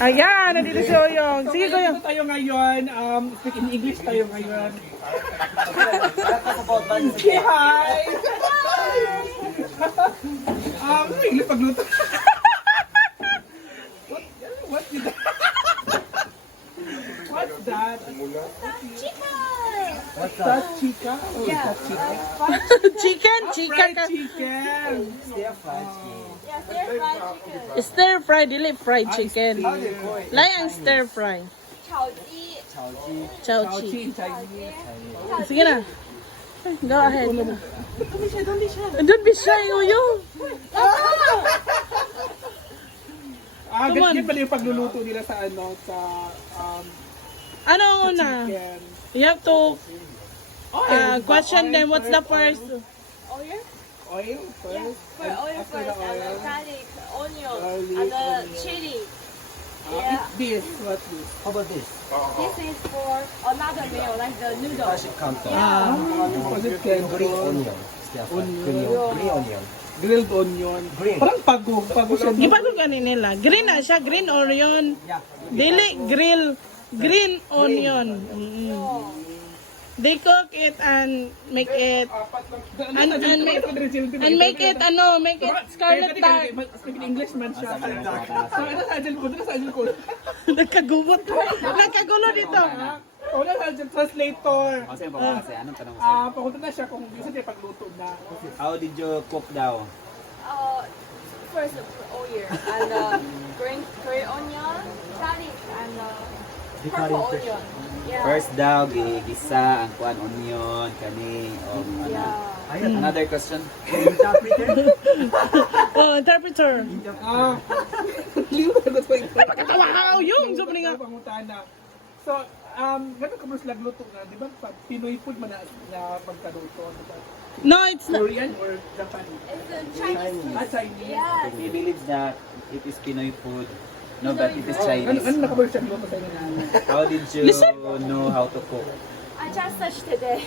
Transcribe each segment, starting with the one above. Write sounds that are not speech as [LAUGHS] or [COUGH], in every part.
Ayan, nandito si Oyong. Sige, So, Oyong. tayo ngayon. Um, speak in English tayo ngayon. Say hi! [LAUGHS] um, ano English pagluto? [LAUGHS] what, what did that? [LAUGHS] What's that? What's that? Chica? Oh, is that chica? Chicken, Ah, chicken. fried ka. chicken. Stir fry, dili fried chicken. Lai ang stir fry. Chow Chao chi. Sige na. Go ahead. Don't be shy, Oyong. Ah, Come on. ganyan pala yung pagluluto nila sa ano, sa um, Ano ang una? chicken. You have to Oil. uh, question them what's the first. Oil? Oil first. For and oil after first, the and oil. then garlic, onion, Garlic, and the onion. chili. Ah, Yeah. This, what this? How about this? This is for another meal, like the noodle. Classic canton. Ah, was it Green onion. Onion. Green onion. Green onion. Grilled onion. Green. Parang pagong, pago siya. no? Gipano ganin nila? Green na siya, green onion. Dili grill, green onion. Mm-mm. They cook it and make it Ano, and, ano, and, make, ano, ano, ano, and make it ano, make it scarlet dark. Speaking English man siya. So, ano sa agent ko? Ano sa agent ko? Nagkagubot. Nagkagulo dito. Oh, ano sa agent translator? Kasi pamana kasi, anong tanong sa'yo? Ah, pakunta na siya kung gusto niya pagluto na. How did you cook daw? Uh, first oil and uh, green green onion, garlic, and uh, purple onion. Yeah. First daw, gigisa ang kuan onion, kani, o ano. Yeah. Another question? [LAUGHS] Oh, interpreter. Ah, liw na gusto ko. Ka yung sabi nga. Pangutana. So, um, ganun ka mas nagluto na, di ba? Pa- Pinoy food man na, na pagkaluto. ba? No, it's not. Korean or Japanese? It's a Chinese Ah. Chinese? Yes. He believes that it is Pinoy food. No, but it is Oh, ano, ano Chinese. luto sa inyo na? How did you know how to cook? I just searched today.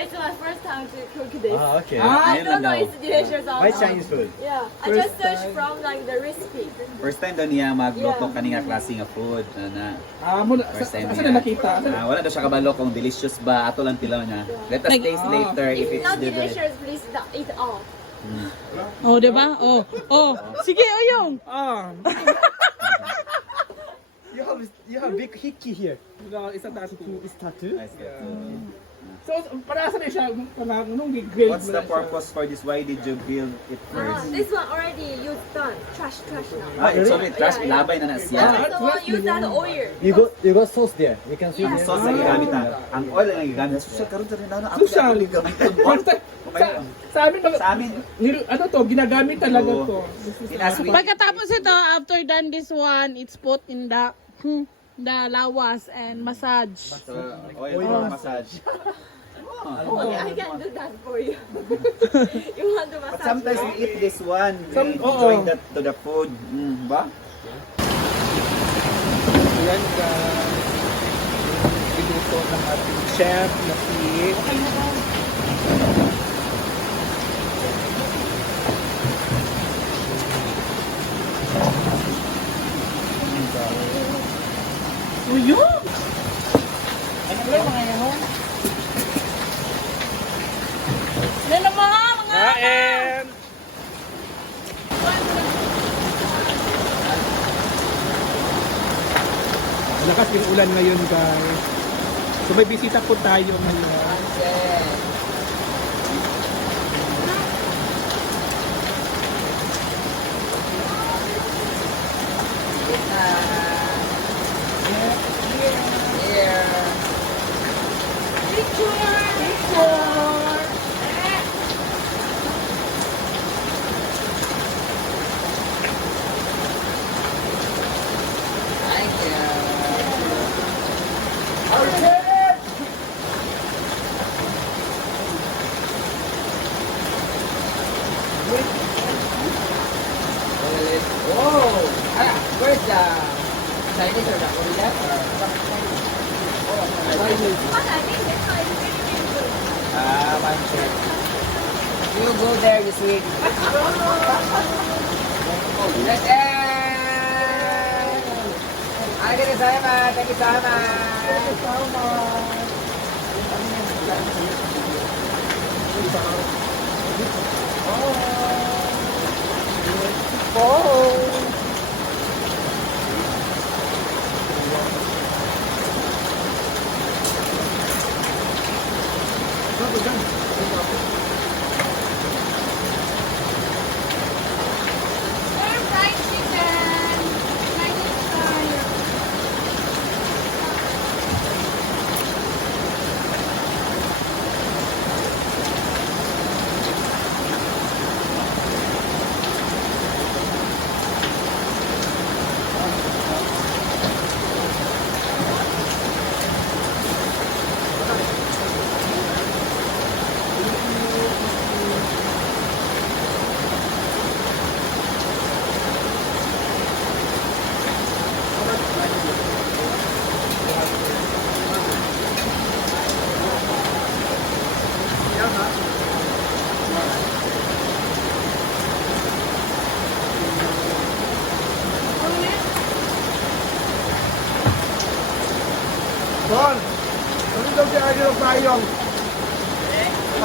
it's my first time to cook this. Ah, okay. Ah, I don't know it's delicious or Why not. Chinese food? Yeah, I First just searched time. from like the recipe. First time daw niya magluto Yeah. kani nga klase nga food. Na, na. Ah, muna, sa, First time saan niya. na nakita? Ah, wala daw siya kabalo kung delicious ba. Ato lang tilaw niya. Let us taste later if If it's not delicious, please don't eat all. Oh, di ba? Oh, oh. Sige, oyong. Ah, [LAUGHS] You have you have big hickey here. no, isa tattoo. Is tattoo? Nice, good. So, para saan na siya? Parang nung grilled What's the na purpose for this? Why did you build it Ah, first? this one already used done. Trash, trash now. Ah, it's already trash. Yeah, yeah. Ilabay na na Yeah, siya. so I use that oil. You got you got sauce there. You can see Ang sauce na gigamit na. Ang oil na gigamit. Social karon sa rin na. Ako Social. siya ako gigamit. First time, sa, amin, mga, Sa amin, nil- ano to, ginagamit talaga Oo. to. This is, last week, Pagkatapos ito, after done this one, it's put in the hmm, the lawas and massage. so, oil massage. Oh, yeah, I can do that for you. [LAUGHS] you want to But massage? sometimes we eat this one. Some- We oo. join that to the food. Mm, ba? Yan ka. Piluto ng ating chef na si... Uyong! Ano ba mga yan? Ano na mga mga Kain! Lakas yung ulan ngayon guys. So may bisita po tayo ngayon. But I think this one is really, really good. Ah, one chef. You go there, you see. Let's end. Thank you so much. Thank you so much. Sir,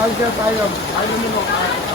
Nung siya.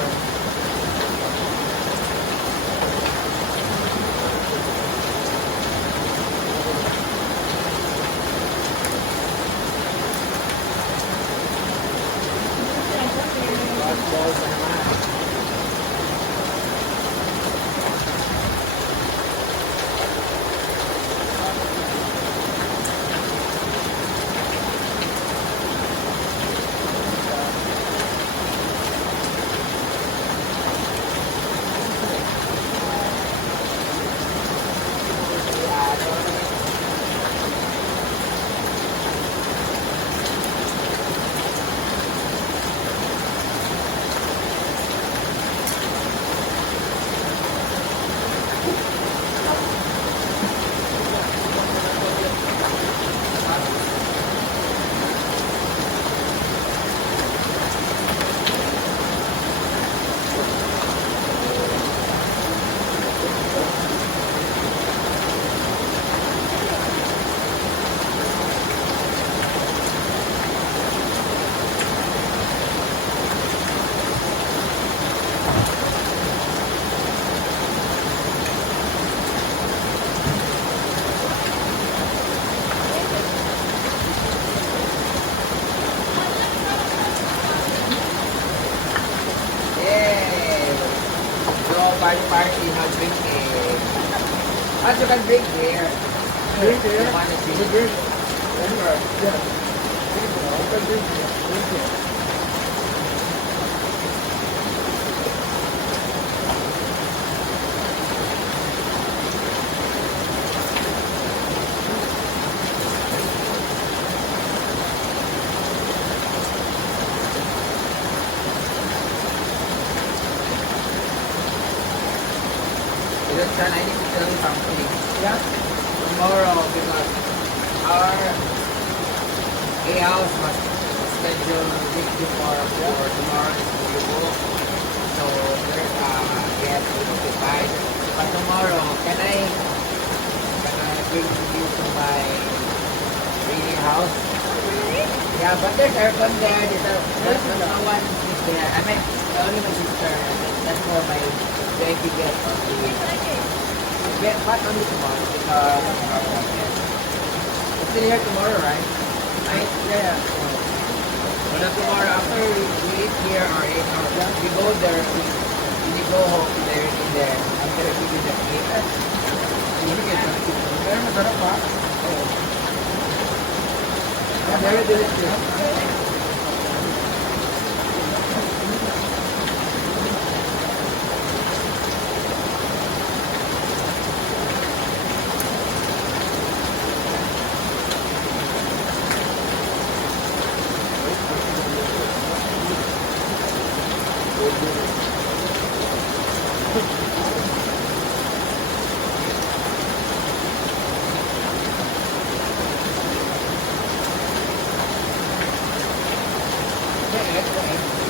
What you can drink here? Drink here? You wanna drink? Drink. Yeah. You can drink here. Drink here. Son, I need to tell something. Yeah? Tomorrow, because our A house was scheduled week before for tomorrow to. So there's a guest occupied. But tomorrow, can I can I bring you to my really house? Yeah, but there's aircon there. There's, a, there's no one there. I mean, only my sister. That's where my very big bet on the not only tomorrow because uh, it's still here tomorrow, right? Right? Yeah. But tomorrow. After we eat here or eat or we go there. We, we go home there in there. After we do the eight. Siguro kaya sa ito. Pero masarap pa. Oo. Very delicious. Yeah, yeah, yeah.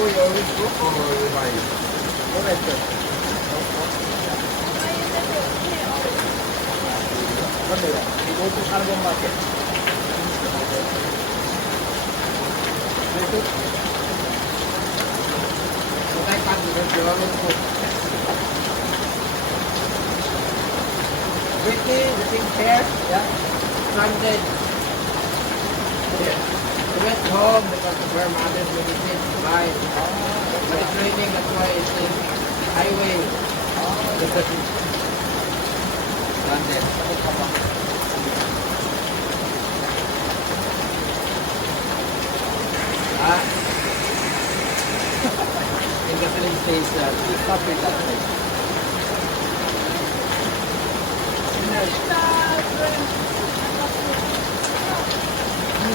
tôi ở lúc có 17 có đẹp cực có được, thì tôi cũng ăn luôn mà kìa Đây chút Một tay tăng thì nó dựa lên thôi Ricky, the king chair, yeah, Sunday. went home because of where my mother visited by. but it's raining, that's why it's in highway. It's. Ah. in the film says, uh, that place.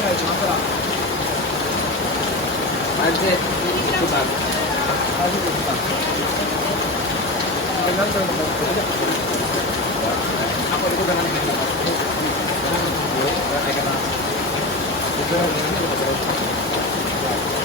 Thank you. 안돼 그만 가지고 그만 한번 이거 가는 게 좋아. 내가 나 이거 가는 게 좋아.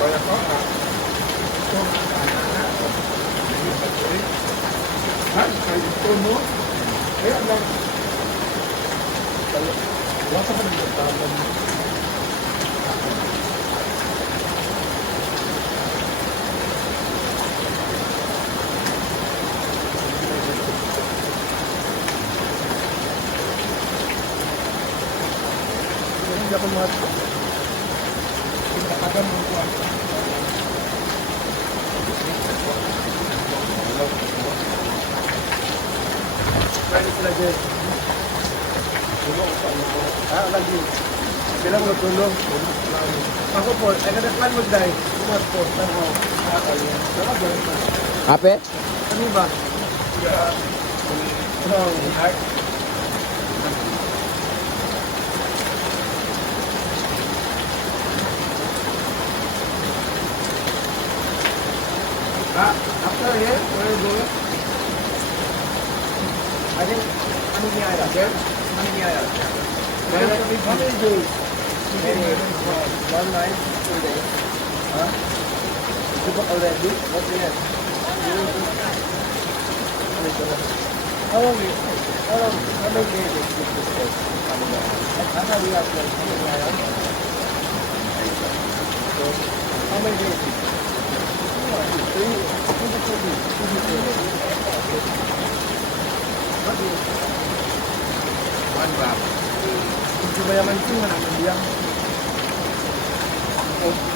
kaya ko, eh? Ha? Kaya ito mo? Kaya lang. Wala ka tamang. Hindi ako mga ઉપર મૂકવા lagi. Ha, lagi. Sila mo tulong. Ako po, ay kada plan mo dahil. Umat po, tamo. Ape? Ano ba? Ano? Heart? after here, where is it? I think Hanukkah. There? Hanukkah. Where is it? How many days? One night, two days. Huh? You got already? What do you have? How long is it? How long? How many days is this place? Hanukkah. How many we have like Hanukkah? So, how many days is it? Coba yang mancing mana dia? Oh.